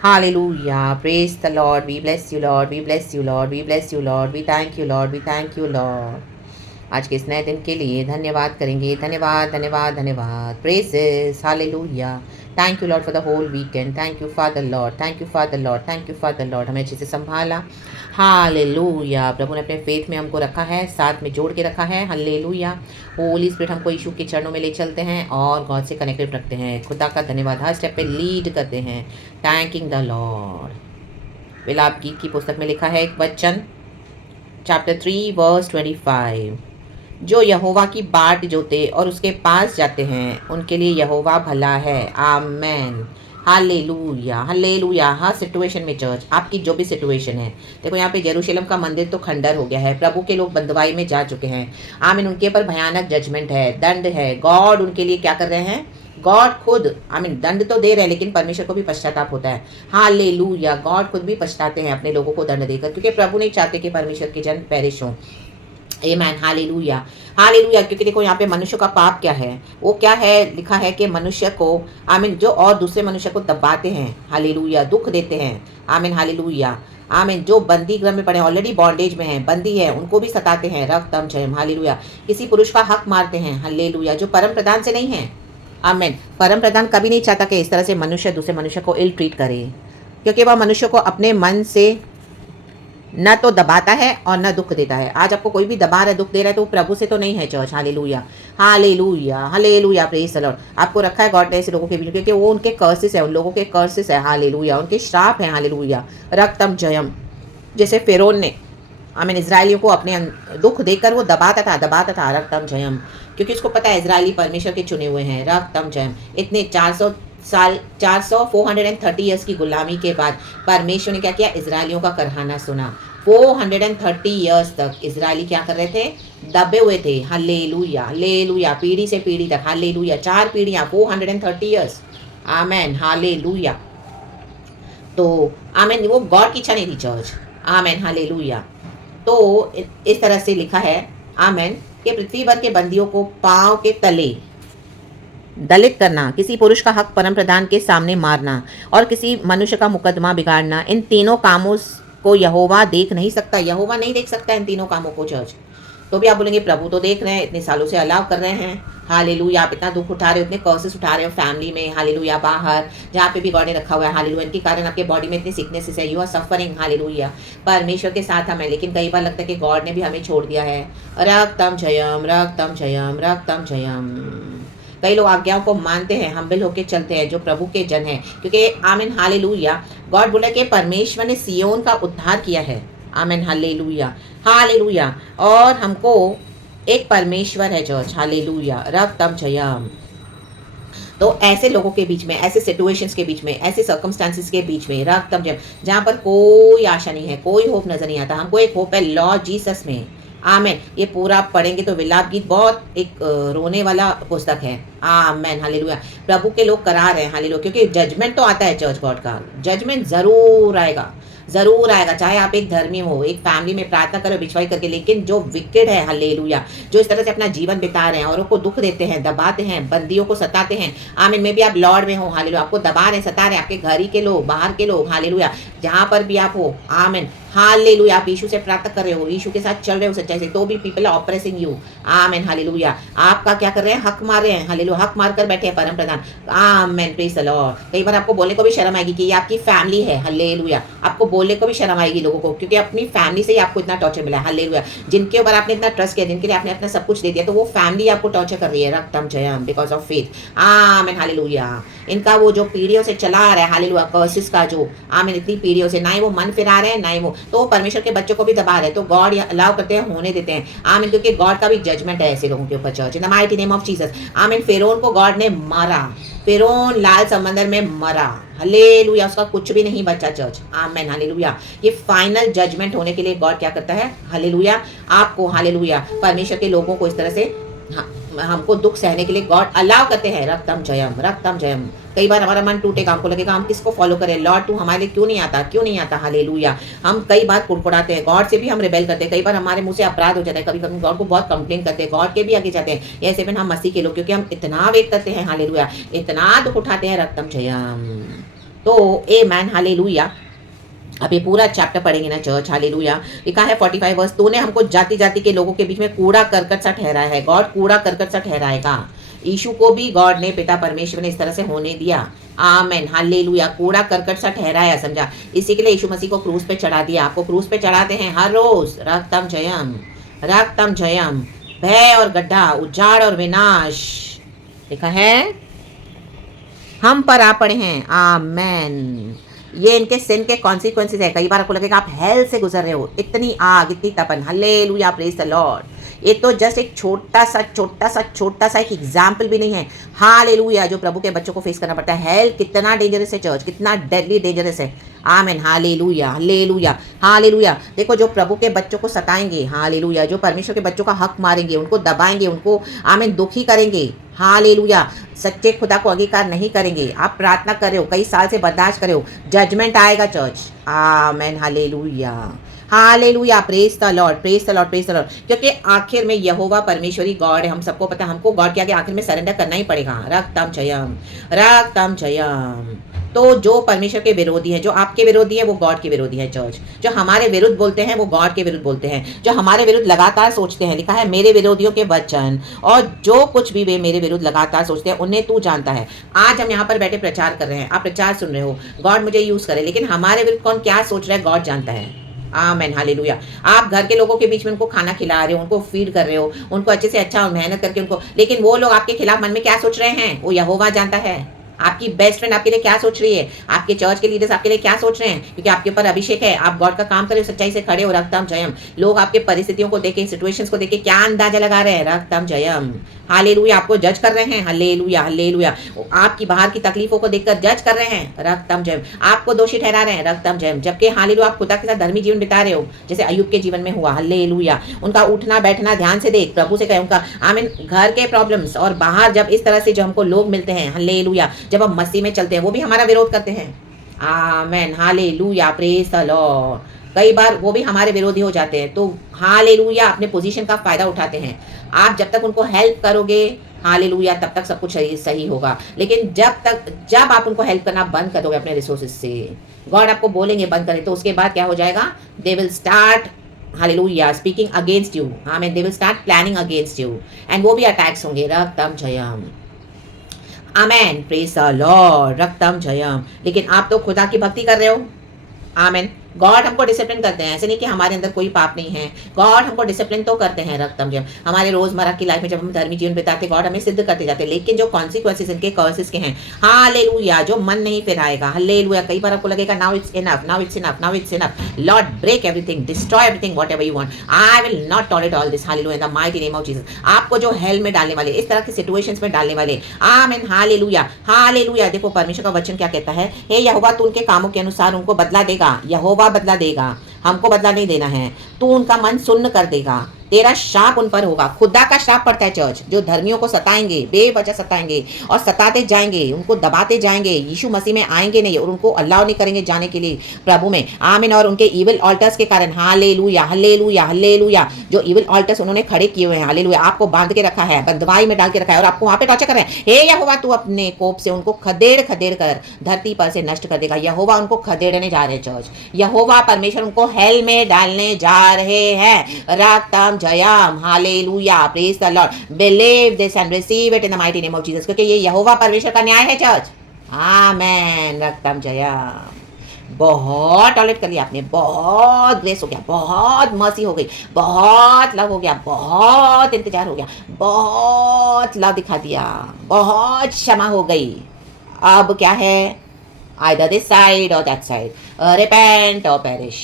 Hallelujah. Praise the Lord. We bless you, Lord. We bless you, Lord. We bless you, Lord. We thank you, Lord. We thank you, Lord. आज के इस नए दिन के लिए धन्यवाद करेंगे। धन्यवाद, धन्यवाद, धन्यवाद। Praises, hallelujah. Thank you lord for the whole weekend. Thank you father lord, thank you father lord, thank you father lord. हमें अच्छे से संभाला। हालेलुया। प्रभु ने अपने फेथ में हमको रखा है, साथ में जोड़ के रखा है। हालेलुया। होली स्पिरिट हमको यीशु के चरणों में ले चलते हैं और गॉड से कनेक्टेड रखते हैं। खुदा का धन्यवाद, हर स्टेप पे लीड करते हैं। Thanking the Lord. विलाप गीत की पुस्तक में लिखा है एक वचन, चैप्टर 3 वर्स 25, जो यहोवा की बाट जोते और उसके पास जाते हैं उनके लिए यहोवा भला है। आमेन। Hallelujah, hallelujah. हर सिचुएशन में चर्च, आपकी जो भी सिचुएशन है, देखो यहाँ पे यरूशलेम का मंदिर तो खंडर हो गया है, प्रभु के लोग बंदवाई में जा चुके हैं। आमीन। उनके पर भयानक जजमेंट है, दंड है। गॉड उनके लिए क्या कर रहे हैं? गॉड खुद आमीन दंड तो दे रहे हैं, लेकिन परमेश्वर को भी पश्चाताप होता है। हालेलुया। गॉड खुद भी पछताते हैं अपने लोगों को दंड देकर, क्योंकि प्रभु नहीं चाहते कि परमेश्वर के जन पेरिश हों। आमेन। Hallelujah, hallelujah. क्योंकि देखो यहाँ पे मनुष्य का पाप क्या है, वो क्या है, लिखा है कि मनुष्य को आमीन जो और दूसरे मनुष्य को दबाते हैं, हालेलुया, दुख देते हैं। आमीन, हालेलुया, आमीन। जो बंदी गृह में पड़े, ऑलरेडी बॉन्डेज में है, बंदी है, उनको भी सताते हैं। रक्तम जयम, हालेलुया। किसी पुरुष का हक मारते हैं, हालेलुया, जो परम प्रधान से नहीं है। आमीन। परम प्रधान कभी नहीं चाहता कि इस तरह से मनुष्य दूसरे मनुष्य को इल ट्रीट करे, क्योंकि वह मनुष्य को अपने मन से न तो दबाता है और न दुख देता है। आज आपको कोई भी दबा रहा है, दुख दे रहा है, तो वो प्रभु से तो नहीं है church. Hallelujah, hallelujah, hallelujah. Praise the Lord. आपको रखा है गॉड ने ऐसे लोगों के बीच, क्योंकि वो उनके कर्सेस है, उन लोगों के कर्सेस है। हालेलुया, उनके श्राप है। हालेलुया। रक्तम जयम। जैसे फिरौन ने आमीन इजरायलियों को अपने दुख देकर वो दबाता था। रक्तम जयम, क्योंकि उसको पता है इजरायली परमेश्वर के चुने हुए हैं। रक्तम जयम। इतने 400 साल 430 ईयर्स की गुलामी के बाद परमेश्वर ने क्या किया? इजरायलियों का करहाना सुना। 430 ईयर्स तक इजरायली क्या कर रहे थे? दबे हुए थे। Hallelujah, hallelujah. पीढ़ी से पीढ़ी तक, हालेलुया, 4 पीढ़ियां, 430 ईयर्स। आमेन, हालेलुया। तो आमेन, वो गॉड की इच्छा नहीं थी चर्च। आमेन, हालेलुया। तो इस तरह से लिखा है, आमेन, कि पृथ्वी भर के बंदियों को पांव के तले दलित करना, किसी पुरुष का हक परम प्रधान के सामने मारना और किसी मनुष्य का मुकदमा बिगाड़ना, इन तीनों कामों को यहोवा देख नहीं सकता। यहोवा नहीं देख सकता इन तीनों कामों को चर्च। तो भी आप बोलेंगे प्रभु तो देख रहे हैं, इतने सालों से अलाव कर रहे हैं। हालेलुया। आप इतना दुख उठा रहे हो, इतने कर्सेस उठा रहे हो फैमिली में, हालेलुया, बाहर जहाँ पे भी गॉड ने रखा हुआ है, हालेलुया। इनके कारण आपके बॉडी में इतनी सिकनेसेस है, यू आर सफरिंग, हालेलुया। परमेश्वर के साथ हमें, लेकिन कई बार लगता है कि गॉड ने भी हमें छोड़ दिया है। रक्तम जयम, रक्तम जयम, रक्तम जयम। कई लोग आज्ञाओं को मानते हैं, हम्बल होके चलते हैं, जो प्रभु के जन हैं, क्योंकि आमीन, हालेलुया। गॉड बोला कि परमेश्वर ने सियोन का उद्धार किया है। आमीन, हालेलुया, हालेलुया। और हमको एक परमेश्वर है चर्च, हालेलुया। रक्तम जयम। तो ऐसे लोगों के बीच में, ऐसे सिचुएशंस के बीच में, ऐसे सर्कमस्टांसिस के बीच में, रक्तम जयम, जहाँ पर कोई आशा नहीं है, कोई होप नजर नहीं आता, हमको एक होप है लॉर्ड जीसस में। आमेन। ये पूरा पढ़ेंगे तो विलाप गीत बहुत एक रोने वाला पुस्तक है। Amen, hallelujah. प्रभु के लोग करा रहे हैं, हालेलुया, क्योंकि जजमेंट तो आता है चर्च, गॉड का जजमेंट जरूर आएगा, जरूर आएगा। चाहे आप एक धर्मी हो, एक फैमिली में प्रार्थना करो बिछवाई करके, लेकिन जो विकेड है, हालेलुया, जो इस तरह से अपना जीवन बिता रहे हैं, औरों को दुख देते हैं, दबाते हैं, बंदियों को सताते हैं, आमीन, में भी आप लॉर्ड में हो, हालेलुया, आपको दबा रहे हैं, सता रहे हैं, आपके घर ही के लोग, बाहर के लोग, हालेलुया, जहां पर भी आप हो, आमीन, हालेलुया। आप यीशु से प्रार्थना कर रहे हो, यीशु के साथ चल रहे हो सच्चाई से, तो भी पीपल आर ऑपरेसिंग यू। आमीन, हालेलुया। आपका क्या कर रहे हैं? हक मार रहे हैं, हालेलुया, हक मार कर बैठे हैं परम प्रधान। आमीन, प्रेज द लॉर्ड। कई बार आपको बोलने को भी शर्म आएगी कि ये आपकी फैमिली है, हालेलुया, आपको बोलने को भी शर्म आएगी लोगों को, क्योंकि अपनी फैमिली से ही आपको इतना टॉर्चर मिला है, हालेलुया। जिनके ऊपर आपने इतना ट्रस्ट किया, जिनके लिए आपने अपना सब कुछ दे दिया, तो वो फैमिली आपको टॉर्चर कर रही है। रक्तम जयम, बिकॉज ऑफ फेथ। आमीन, हालेलुया। इनका वो जो पीढ़ियों से चला आ रहा है, हालेलुया, कर्सिस का जो, आमीन, इतनी पीढ़ियों से, ना ही वो मन फिरा रहे हैं, ना ही वो, तो परमेश्वर के बच्चों को भी दबा रहे हैं, तो गॉड अलाउ करते हैं, होने देते हैं। आमीन, क्योंकि गॉड का भी जजमेंट है ऐसे लोगों के ऊपर church, in the mighty name of Jesus. आमीन। फिरौन को गॉड ने मारा, फिरौन लाल समंदर में मरा, हालेलुया, उसका कुछ भी नहीं बचा चर्च। आमीन, हालेलुया। ये फाइनल जजमेंट होने के लिए गॉड क्या करता है? हालेलुया, आपको, हालेलुया, परमेश्वर के लोगों को इस तरह से हमको दुख सहने के लिए गॉड अलाउ करते हैं। रक्तम जयम, रक्तम जयम। कई बार हमारा मन टूटेगा, हमको लगेगा हम किसको फॉलो करें, लॉर्ड तू हमारे लिए क्यों नहीं आता, क्यों नहीं आता, हालेलुया। हम कई बार कुड़कुड़ाते हैं, गॉड से भी हम रिबेल करते हैं, कई बार हमारे मुंह से अपराध हो जाता है, कभी कभी गॉड को बहुत कंप्लेन करते हैं, गॉड के भी आगे जाते हैं। ऐसे में हम मसीह के लोग, क्योंकि हम इतना वेट करते हैं, हालेलुया, इतना दुख उठाते हैं। रक्तम जयम, तो ए मैन हालेलुया। अब ये पूरा चैप्टर पढ़ेंगे ना चर्च, हालेलुया। लिखा है 45 वर्ष, तूने हमको जाति जाति के लोगों के बीच में कूड़ा करकट सा ठहराया है। गॉड कूड़ा करकट सा ठहराएगा। यीशु को भी गॉड ने, पिता परमेश्वर ने इस तरह से होने दिया। आमेन, हालेलुया। कूड़ा करकट सा ठहराया, समझा। इसी के लिए यीशु मसीह को क्रूस पे चढ़ा दिया। आपको क्रूस पे चढ़ाते हैं हर रोज। रक्तम जयम, रक्तम जयम। भय और गड्ढा, उजाड़ और विनाश, लिखा है हम पर आ पड़े हैं। आमेन। ये इनके सिन के कॉन्सिक्वेंसेस है। कई बार आपको लगेगा आप हेल से गुजर रहे हो, इतनी आग, इतनी तपन। Hallelujah, praise the lord. ये तो जस्ट एक छोटा सा एक एग्जाम्पल भी नहीं है। हालेलुया, जो प्रभु के बच्चों को फेस करना पड़ता है। हेल कितना डेंजरस है चर्च, कितना डेडली डेंजरस है। Amen, hallelujah, hallelujah, hallelujah. देखो, जो प्रभु के बच्चों को सताएंगे, हालेलुया, जो परमेश्वर के बच्चों का हक मारेंगे, उनको दबाएंगे, उनको आमेन दुखी करेंगे, हालेलुया, सच्चे खुदा को अंगीकार नहीं करेंगे। आप प्रार्थना कर रहे हो, कई साल से बर्दाश्त कर रहे हो, जजमेंट आएगा church. Amen, hallelujah, hallelujah, praise the Lord, praise the Lord, praise the Lord. क्योंकि आखिर में यहोवा परमेश्वरी गॉड है, हम सबको पता है। हमको गॉड के आगे आखिर में सरेंडर करना ही पड़ेगा। रक्तम जयम, रक्तम जयम। तो जो परमेश्वर के विरोधी है, जो आपके विरोधी है, वो गॉड के विरोधी है चर्च। जो हमारे विरुद्ध बोलते हैं, वो गॉड के विरुद्ध बोलते हैं। जो हमारे विरुद्ध लगातार सोचते हैं, लिखा है मेरे विरोधियों के वचन और जो कुछ भी वे मेरे विरुद्ध लगातार सोचते हैं, उन्हें तू जानता है। आज हम यहाँ पर बैठे प्रचार कर रहे हैं, आप प्रचार सुन रहे हो, गॉड मुझे यूज करे, लेकिन हमारे विरुद्ध कौन क्या सोच रहा है, गॉड जानता है। Amen, hallelujah. आप घर के लोगों के बीच में उनको खाना खिला रहे हो, उनको फीड कर रहे हो, उनको अच्छे से अच्छा मेहनत करके उनको, लेकिन वो लोग आपके खिलाफ मन में क्या सोच रहे हैं, वो यहोवा जानता है। आपकी बेस्ट फ्रेंड आपके लिए क्या सोच रही है, आपके चर्च के लीडर्स आपके लिए क्या सोच रहे हैं, क्योंकि आपके ऊपर अभिषेक है, आप गॉड का काम कर रहे हो, सच्चाई से खड़े हो। रक्तम जयम। लोग आपके परिस्थितियों को देखे, सिचुएशंस को देखे क्या अंदाजा लगा रहे हैं, रक्तम जयम, हालेलुया। आपको जज कर रहे हैं, हालेलुया, हालेलुया। आपकी बाहर की तकलीफों को देखकर जज कर रहे हैं, रक्तम जयम। आपको दोषी ठहरा रहे हैं, रक्तम जयम। जबकि हालेलुया आप खुदा के साथ धर्मी जीवन बिता रहे हो, जैसे अय्यूब के जीवन में हुआ, हालेलुया। उनका उठना बैठना ध्यान से देख, प्रभु से कहे, उनका आमीन, घर के प्रॉब्लम्स और बाहर जब इस तरह से जो हमको लोग मिलते हैं, हालेलुया, जब हम मसीह में चलते हैं, वो भी हमारा विरोध करते हैं। आमेन, हालेलुया, प्रेज द लॉर्ड। कई बार वो भी हमारे विरोधी हो जाते हैं, तो हालेलुया अपने पोजीशन का फायदा उठाते हैं। आप जब तक उनको हेल्प करोगे, हालेलुया, तब तक सब कुछ सही होगा। लेकिन जब आप उनको हेल्प करना बंद कर दोगे अपने रिसोर्सेज से, गॉड आपको बोलेंगे बंद करें, तो उसके बाद क्या हो जाएगा, they will start hallelujah speaking against you. Amen, they will start planning against you, and वो भी अटैक्स होंगे। रक्तम जयम, आमेन, प्रेज द लॉर्ड, रक्तम जयम। लेकिन आप तो खुदा की भक्ति कर रहे हो। आमेन। गॉड हमको डिसिप्लिन करते हैं, ऐसे नहीं कि हमारे अंदर कोई पाप नहीं है। गॉड हमको डिसिप्लिन तो करते हैं, रक्तम जयम। हमारे रोजमर्रा की लाइफ में जब हम धर्मी जीवन बिताते, गॉड हमें सिद्ध करते जाते हैं। लेकिन जो कॉन्सिक्वेंसेस इनके कर्सेस के हैं, हालेलुया, जो मन नहीं फिराएगा, हालेलुया। कई बार आपको लगेगा now it's enough, now it's enough, now it's enough. Lord break everything, destroy everything, whatever you want. I will not tolerate all this, hallelujah, in the mighty name of Jesus. आपको जो hello में डालने वाले, इस तरह की situations में डालने वाले, आमीन, हालेलुया, हालेलुया। देखो परमेश्वर का वचन क्या कहता है, हे यहोवा तू उनके कामों के अनुसार उनको बदला देगा। यहोवा बदला देगा, हमको बदला नहीं देना है। तू उनका मन सुन्न कर देगा, तेरा श्राप उन पर होगा। खुदा का श्राप पड़ता है चर्च, जो धर्मियों को सताएंगे, बेवजह सताएंगे और सताते जाएंगे, उनको दबाते जाएंगे, यीशु मसीह में आएंगे नहीं और उनको अलाउ नहीं करेंगे जाने के लिए प्रभु में। आमीन। और उनके इविल ऑल्टर्स के कारण, हालेलुया, हालेलुया, हालेलुया, जो इविल ऑल्टर्स उन्होंने खड़े किए हुए हैं, हालेलुया, आपको बांध के रखा है, बंदवाई में डाल के रखा है और आपको वहां पे टॉर्चर कर रहे हैं। हे यहोवा तू अपने कोप से उनको खदेड़ खदेड़ कर धरती पर से नष्ट कर देगा। यहोवा उनको खदेड़ने जा रहे हैं चर्च। यहोवा परमेश्वर उनको हेल में डालने जा रहे हैं। रक्तम जयम, hallelujah, praise the lord. Believe this and receive it in the mighty name of Jesus, क्योंकि ये यहोवा परमेश्वर का न्याय है चर्च। आमेन, रक्तम जयम। बहुत टॉलरेट कर लिया आपने, बहुत ग्रेस हो गया, बहुत मर्सी हो गई, बहुत लव हो गया, बहुत इंतजार हो गया, बहुत लव दिखा दिया, बहुत क्षमा हो गई। अब क्या है, आइदर दिस साइड और दैट साइड, रिपेंट और पेरिश।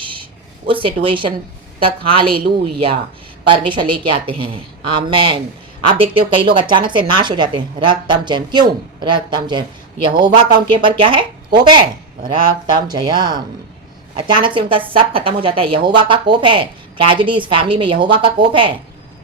उस सिचुएशन तक हालेलुया परमेश्वर लेके आते हैं। आमेन। आप देखते हो कई लोग अचानक से नाश हो जाते हैं, रक्तम जयम। क्यों? रक्तम जयम। यहोवा का उनके ऊपर क्या है, कोप है, रक्तम जयम। अचानक से उनका सब खत्म हो जाता है, यहोवा का कोप है। ट्रेजेडीज फैमिली में यहोवा का कोप है।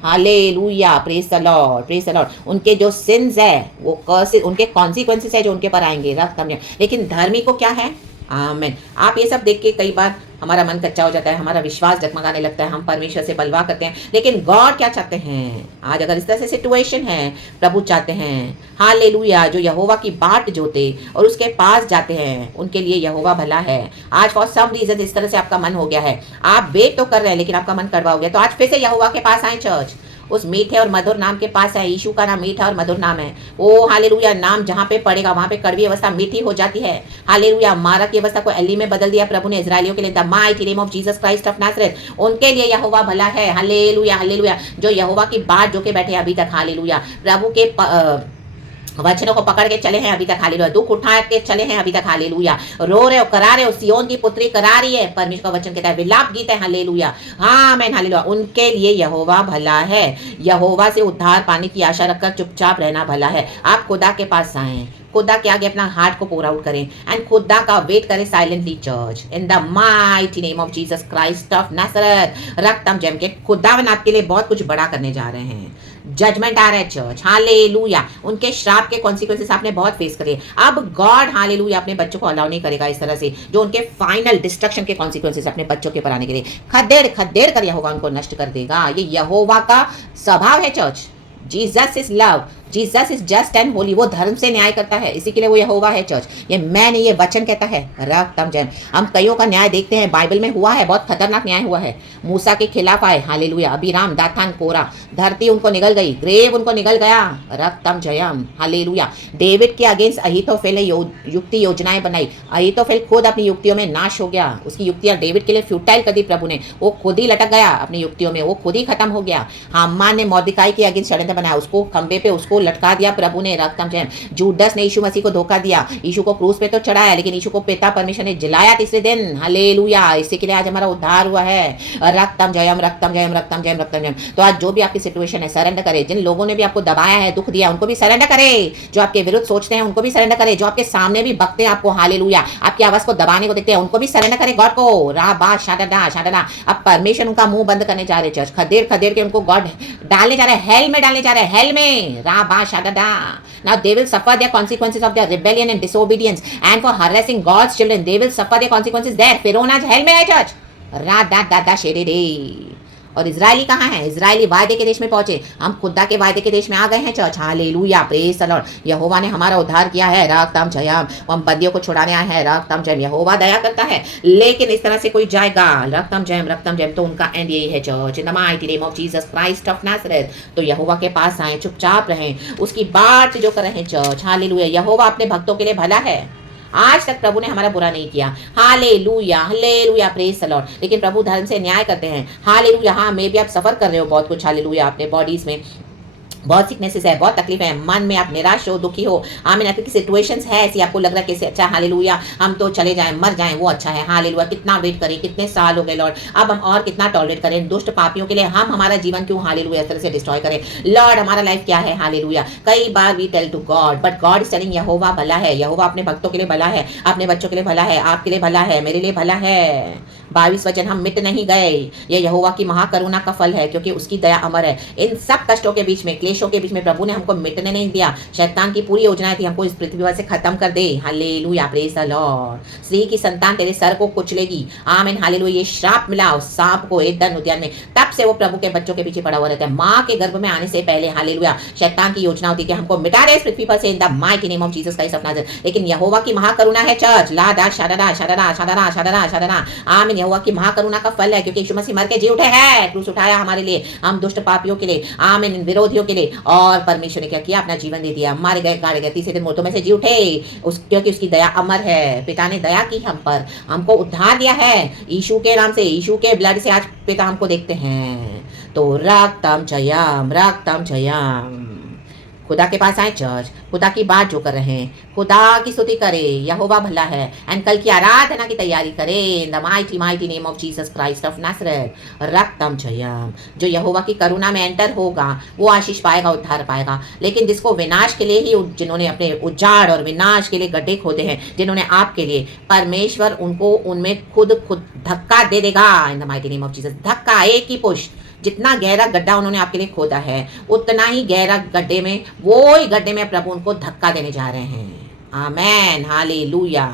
Hallelujah, praise the Lord, praise the Lord. उनके जो सिंस है, वो कर्सेस, उनके कॉन्सिक्वेंसेस है जो उनके पर आएंगे, रक्तम जयम। लेकिन धर्मी को क्या है, आमीन। आप ये सब देख के कई बार हमारा मन कच्चा हो जाता है, हमारा विश्वास डगमगाने लगता है, हम परमेश्वर से बलवा करते हैं। लेकिन गॉड क्या चाहते हैं? आज अगर इस तरह से सिचुएशन है, प्रभु चाहते हैं हालेलुया जो यहोवा की बाट जोते और उसके पास जाते हैं उनके लिए यहोवा भला है। आज फॉर सम रीजन इस तरह से आपका मन हो गया है, आप वेट तो कर रहे हैं लेकिन आपका मन कड़वा हो गया, तो आज फिर से यहोवा के पास आए चर्च, उस मीठे और मधुर नाम के पास है। यीशु का नाम मीठा और मधुर नाम है। ओ हालेलुया, नाम जहाँ पे पड़ेगा वहाँ पे कड़वी अवस्था मीठी हो जाती है। हालेलुया, मारा की अवस्था को एली में बदल दिया प्रभु ने इजराइलियों के लिए। The mighty name of Jesus Christ of Nazareth, उनके लिए यहोवा भला है। हालेलुया हालेलुया, जो यहोवा की बाट जो के बैठे अभी तक, हालेलुया प्रभु के वचनों को पकड़ के चले हैं अभी तक, हालेलुया दुख उठा के चले हैं अभी तक, हालेलुया रो रहे हो, करा रहे हो, सियोन की पुत्री करा रही है, परमेश्वर का वचन कहता है, विलाप गीत है, हालेलुया हाँ मैन हालेलुया, उनके लिए यहोवा भला है। यहोवा से उद्धार पाने की आशा रखकर चुपचाप रहना भला है। आप खुदा के पास आए, खुदा के आगे अपना हार्ट को पोर आउट करें एंड खुदा का वेट करें silently church, in the mighty name of Jesus Christ of Nazareth. रक्तम जम के खुदावन आपके लिए बहुत कुछ बड़ा करने जा रहे हैं। जजमेंट आ रहा है चर्च, हालेलुया। उनके श्राप के कॉन्सिक्वेंसेस आपने बहुत फेस करे। अब गॉड हालेलुया अपने बच्चों को अलाउ नहीं करेगा इस तरह से, जो उनके फाइनल डिस्ट्रक्शन के कॉन्सिक्वेंसेस अपने बच्चों के ऊपर आने के लिए खदेड़ खदेड़ कर यहोवा उनको नष्ट कर देगा। ये यहोवा का स्वभाव है church. Jesus is love, Jesus is just and Holi, वो धर्म से न्याय करता है, इसी के लिए वो यहोवा है चर्च। ये मैं नहीं, ये वचन कहता है। रक्तम जैम, हम कईयों का न्याय देखते हैं, बाइबल में हुआ है, बहुत खतरनाक न्याय हुआ है। मूसा के खिलाफ आए, हालेलुया, अबीराम, दाथान, कोरा, धरती उनको निगल गई, ग्रेव उनको निगल गया। रक्तम जयम, हालेलुया। डेविड के अगेंस्ट अहीतोफेल ने युक्ति योजनाएं बनाई, अहीतोफेल खुद अपनी युक्तियों में नाश हो गया। उसकी युक्तियां डेविड के लिए फ्यूटाइल कर दी प्रभु ने, वो खुद ही लटक गया अपनी युक्तियों में, वो खुद ही खत्म हो गया। हामान ने मौर्दिकाई के अगेंस्ट षड्यंत्र बनाया, उसको खंबे पे उसको लटका दिया प्रभु ने। रक्तम जैम, जूडस ने यीशु मसीह को धोखा दिया, यीशु को क्रूस पे तो चढ़ाया लेकिन यीशु को पिता परमेश्वर ने जलाया तीसरे दिन। हालेलुया, इसी के लिए आज हमारा उद्धार हुआ है। रक्तम जयम, रक्तम जयम, रक्तम जयम, रक्तम जयम। तो आज जो भी आपकी सिचुएशन है सरेंडर करे। जिन लोगों ने भी आपको दबाया है, दुख दिया, उनको भी सरेंडर करे। जो आपके विरुद्ध सोचते हैं उनको भी सरेंडर करे। जो आपके सामने भी बकते हैं आपको, हालेलुया आपकी आवाज को दबाने को देखते हैं, उनको भी सरेंडर करे गॉड को। राबा शाडा शाडा, अब परमेश्वर उनका मुंह बंद करने जा रहे चर्च, खदेड़ खदेड़ के उनको गॉड डालने जा रहे हैं, हेल में डालने जा रहे हैं, हेल में। राबा शाडा, now they will suffer their consequences of their rebellion and disobedience and for harassing God's children they will suffer their consequences there। फिरौन आज हेल में है चर्च। राधा दादा शेरे रे। और इजरायली कहाँ हैं? इजरायली वायदे के देश में पहुंचे, हम खुदा के वायदे के देश में आ गए हैं church. Hallelujah, praise the lord. यहोवा ने हमारा उद्धार किया है। रक्तम जयम, हम बंदियों को छुड़ाने आए हैं। रक्तम जयम, यहोवा दया करता है लेकिन इस तरह से कोई जाएगा। रक्तम जयम, तो उनका एंड यही है church, in the mighty name of Jesus Christ of Nazareth. तो यहोवा के पास आए, चुपचाप रहें, उसकी बाट जो कर रहे हैं चर्च। हालेलुया, यहोवा अपने भक्तों के लिए भला है। आज तक प्रभु ने हमारा बुरा नहीं किया। Hallelujah hallelujah, praise the Lord. लेकिन प्रभु धर्म से न्याय करते हैं। हालेलुया, हाँ मे भी आप सफर कर रहे हो बहुत कुछ, हालेलुया अपने बॉडीज में बहुत सिकनेसेस है, बहुत तकलीफ है, मन में आप निराश हो, दुखी हो, आमीन, आपकी सिचुएशंस है ऐसी, आपको लग रहा है कैसे अच्छा हालेलुया हम तो चले जाएं, मर जाएं, वो अच्छा है। हालेलुया, कितना वेट करें, कितने साल हो गए लॉर्ड, अब हम और कितना टॉलरेट करें दुष्ट पापियों के लिए, हम हमारा जीवन क्यों हालेलुया इस तरह से डिस्ट्रॉय करें लॉर्ड, हमारा लाइफ क्या है। हालेलुया, कई बार we tell to God but God is telling यहोवा भला है। यहोवा अपने भक्तों के लिए भला है, अपने बच्चों के लिए भला है, आपके लिए भला है, मेरे लिए भला है। 22 वचन, हम मिट नहीं गए, ये यहोवा की महाकरुणा का फल है क्योंकि उसकी दया अमर है। इन सब कष्टों के बीच में, क्लेशों के बीच में प्रभु ने हमको मिटने नहीं दिया। शैतान की पूरी योजना थी हमको इस पृथ्वी पर से खत्म कर दे। Hallelujah, praise the lord. स्त्री की संतान तेरे सर को कुचलेगी, आमीन, हालेलुया। ये श्राप मिला उस सांप को एदन उद्यान में, तब से वो प्रभु के बच्चों के पीछे पड़ा हुआ रहता है। माँ के गर्भ में आने से पहले, हालेलुया, शैतान की योजना होती है कि हमको मिटा दे इस पृथ्वी पर से, इन the mighty name of Jesus Christ of Nazareth. लेकिन यहोवा की महाकरुणा है चर्च, लादा शादरा शादरा शादरा शादरा शादरा, आमीन। यहोवा की महाकरुणा का फल है क्योंकि यीशु मसीह मर के जी उठे हैं, क्रूस उठाया हमारे लिए, हम दुष्ट पापियों के लिए, आमीन, विरोधियों के लिए, और परमेश्वर ने क्या किया, अपना जीवन दे दिया, मारे गए, गाड़े गए, तीसरे दिन मुर्दों में से जी उठे, क्योंकि उसकी दया अमर है। पिता ने दया की हम पर, हमको उद्धार दिया है यीशु के नाम से, यीशु के ब्लड से आज पिता हमको देखते हैं। तो रक्तम जयम, रक्तम जयम। खुदा के पास आए चर्च, खुदा की बात जो कर रहे हैं, खुदा की स्तुति करे, यहोवा भला है, एंड कल की आराधना की तैयारी करे, in the mighty mighty name of Jesus Christ of Nazareth. रक्तम जयम, जो यहोवा की करुणा में एंटर होगा वो आशीष पाएगा, उद्धार पाएगा। लेकिन जिसको विनाश के लिए ही, जिन्होंने अपने उजाड़ और विनाश के लिए गड्ढे खोदे हैं, जिन्होंने आपके लिए, परमेश्वर उनको उनमें खुद धक्का दे देगा, इन the mighty name of Jesus. धक्का, एक ही पुश, जितना गहरा गड्ढा उन्होंने आपके लिए खोदा है उतना ही गहरा गड्ढे में, वो ही गड्ढे में प्रभु उनको धक्का देने जा रहे हैं। आमेन, हालेलुया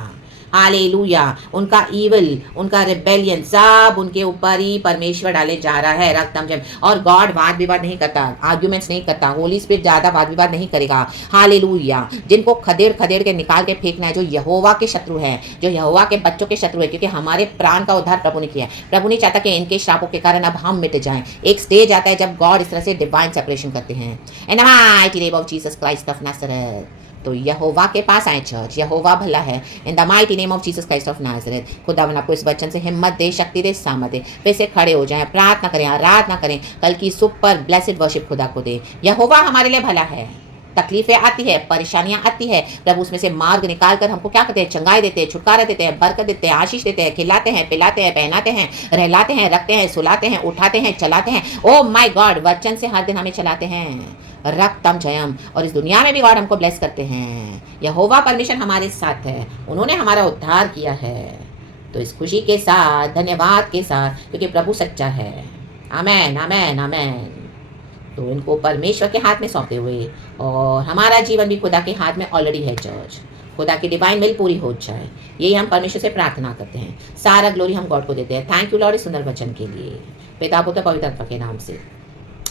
हालेलुया। उनका ईविल, उनका रिबेलियन सब उनके ऊपर ही परमेश्वर डाले जा रहा है। रक्तम जम। और गॉड वाद विवाद नहीं करता, आर्ग्यूमेंट्स नहीं करता, होली स्पिरिट ज़्यादा वाद विवाद नहीं करेगा। हालेलुया। जिनको खदेड़ खदेड़ के निकाल के फेंकना है, जो यहोवा के शत्रु है, जो यहोवा के बच्चों के शत्रु है, क्योंकि हमारे प्राण का उद्धार प्रभु ने किया है। प्रभु नहीं चाहता कि इनके श्रापों के कारण अब हम मिट जाएं। एक स्टेज आता है जब गॉड इस तरह से डिवाइन सेपरेशन करते हैं। इन the mighty name of Jesus Christ of Nazareth. तो यहोवा के पास आए चर्च, यहोवा भला है। इन the mighty name of Jesus Christ of Nazareth. खुदावन आपको इस वचन से हिम्मत दे, शक्ति दे, सामर्थ दे। फिर से खड़े हो जाएं, प्रार्थना करें, आराधना करें, कल की सुपर ब्लेसिड वर्शिप खुदा को दे। यहोवा हमारे लिए भला है। तकलीफें आती है, परेशानियां आती है, प्रभु उसमें से मार्ग निकाल कर हमको क्या करते हैं, चंगाई देते हैं, छुटकारा देते हैं, बरकत देते हैं, आशीष देते हैं, खिलाते हैं, पिलाते हैं, पहनाते हैं, रहलाते हैं, रखते हैं, सुलाते हैं, उठाते हैं, चलाते हैं। ओ माय गॉड, वचन से हर दिन हमें चलाते हैं। रक्तम जयम। और इस दुनिया में भी गॉड हमको ब्लेस करते हैं। यहोवा परमेश्वर हमारे साथ है, उन्होंने हमारा उद्धार किया है। तो इस खुशी के साथ, धन्यवाद के साथ, क्योंकि प्रभु सच्चा है। आमेन, आमेन, आमेन। तो इनको परमेश्वर के हाथ में सौंपते हुए, और हमारा जीवन भी खुदा के हाथ में ऑलरेडी है चर्च। खुदा की डिवाइन विल पूरी हो जाए, यही हम परमेश्वर से प्रार्थना करते हैं। सारा ग्लोरी हम गॉड को देते हैं। थैंक यू लॉर्ड इस सुंदर वचन के लिए। पिता पुत्र पवित्र आत्मा के नाम से,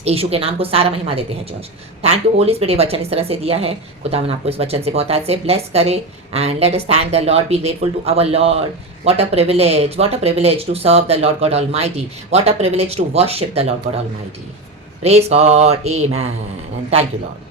यीशु के नाम को सारा महिमा देते हैं church. Thank you Holi spirit, वचन इस तरह से दिया है। खुदावन आपको इस वचन से बहुत आज से ब्लेस करे। And let us thank the lord, be grateful to our lord. What a privilege to serve the lord God almighty. What a privilege to worship the lord God almighty. Praise God. Amen. And thank you, Lord.